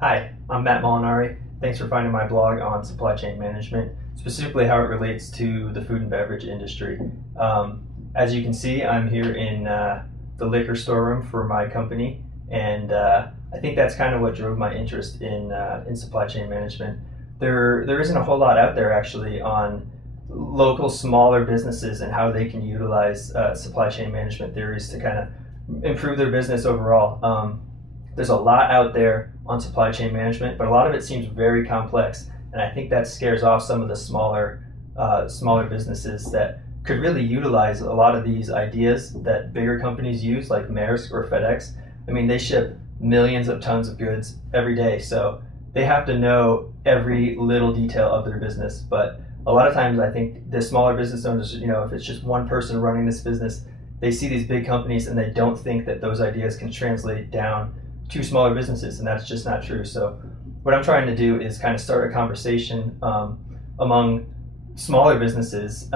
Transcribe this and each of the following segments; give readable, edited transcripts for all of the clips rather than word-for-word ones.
Hi, I'm Matt Molinari. Thanks for finding my blog on supply chain management, specifically how it relates to the food and beverage industry. As you can see, I'm here in the liquor storeroom for my company, and I think that's kind of what drove my interest in supply chain management. There isn't a whole lot out there actually on local smaller businesses and how they can utilize supply chain management theories to kind of improve their business overall. There's a lot out there on supply chain management, but a lot of it seems very complex, and I think that scares off some of the smaller businesses that could really utilize a lot of these ideas that bigger companies use, like Maersk or FedEx. I mean, they ship millions of tons of goods every day, so they have to know every little detail of their business. But a lot of times I think the smaller business owners, if it's just one person running this business, they see these big companies and they don't think that those ideas can translate down to smaller businesses, and that's just not true. So what I'm trying to do is kind of start a conversation among smaller businesses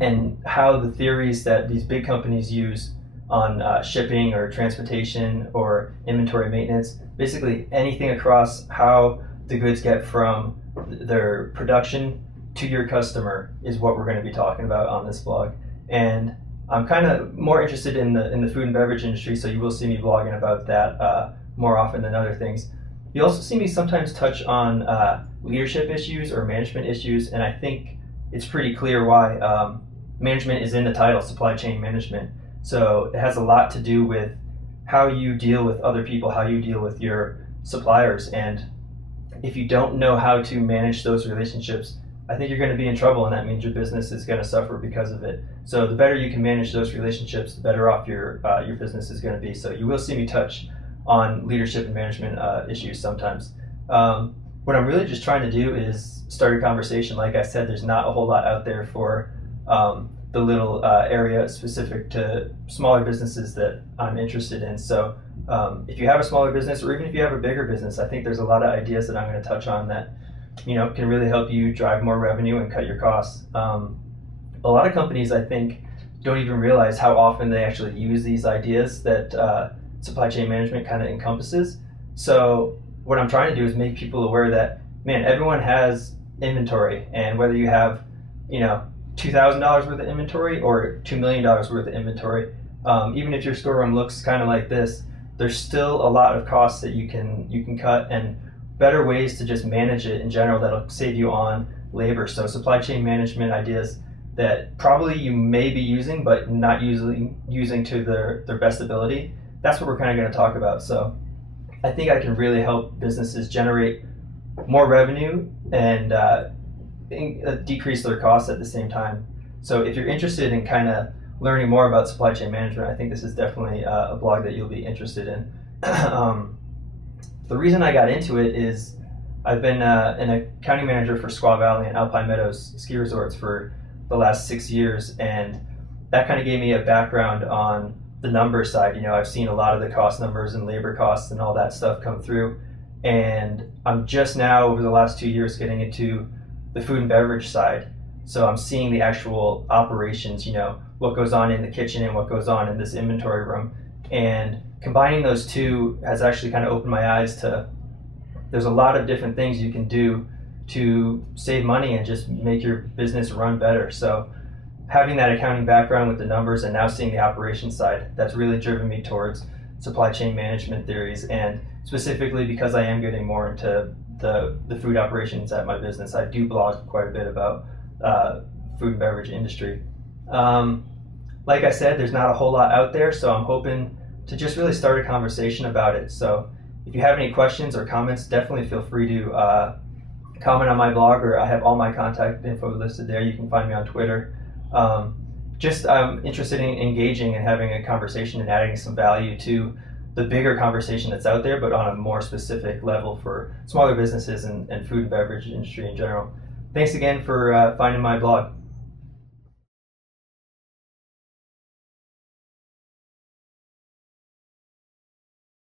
and how the theories that these big companies use on shipping or transportation or inventory maintenance, basically anything across how the goods get from their production to your customer, is what we're going to be talking about on this blog. And I'm kind of more interested in the food and beverage industry, so you will see me blogging about that more often than other things. You'll also see me sometimes touch on leadership issues or management issues, and I think it's pretty clear why. Management is in the title, supply chain management. So it has a lot to do with how you deal with other people, how you deal with your suppliers, and if you don't know how to manage those relationships, I think you're going to be in trouble, and that means your business is going to suffer because of it. So the better you can manage those relationships, the better off your business is going to be. So you will see me touch on leadership and management issues sometimes. What I'm really just trying to do is start a conversation. Like I said, there's not a whole lot out there for the little area specific to smaller businesses that I'm interested in. So if you have a smaller business, or even if you have a bigger business, I think there's a lot of ideas that I'm going to touch on that can really help you drive more revenue and cut your costs. A lot of companies, I think, don't even realize how often they actually use these ideas that supply chain management kind of encompasses. So what I'm trying to do is make people aware that, man, everyone has inventory, and whether you have, $2,000 worth of inventory or $2 million worth of inventory, even if your storeroom looks kind of like this, there's still a lot of costs that you can cut, and better ways to just manage it in general that'll save you on labor. So supply chain management ideas that probably you may be using but not using to their best ability, that's what we're kind of going to talk about. So I think I can really help businesses generate more revenue and decrease their costs at the same time. So if you're interested in kind of learning more about supply chain management, I think this is definitely a blog that you'll be interested in. The reason I got into it is I've been an accounting manager for Squaw Valley and Alpine Meadows ski resorts for the last 6 years, and that kind of gave me a background on the numbers side. I've seen a lot of the cost numbers and labor costs and all that stuff come through, and I'm just now over the last 2 years getting into the food and beverage side. So I'm seeing the actual operations, what goes on in the kitchen and what goes on in this inventory room. And combining those two has actually kind of opened my eyes to, there's a lot of different things you can do to save money and just make your business run better. So having that accounting background with the numbers and now seeing the operations side, that's really driven me towards supply chain management theories. And specifically because I am getting more into the food operations at my business, I do blog quite a bit about food and beverage industry. Like I said, there's not a whole lot out there, so I'm hoping to just really start a conversation about it. So if you have any questions or comments, definitely feel free to comment on my blog, or I have all my contact info listed there. You can find me on Twitter. I'm interested in engaging and having a conversation and adding some value to the bigger conversation that's out there, but on a more specific level for smaller businesses and food and beverage industry in general. Thanks again for finding my blog.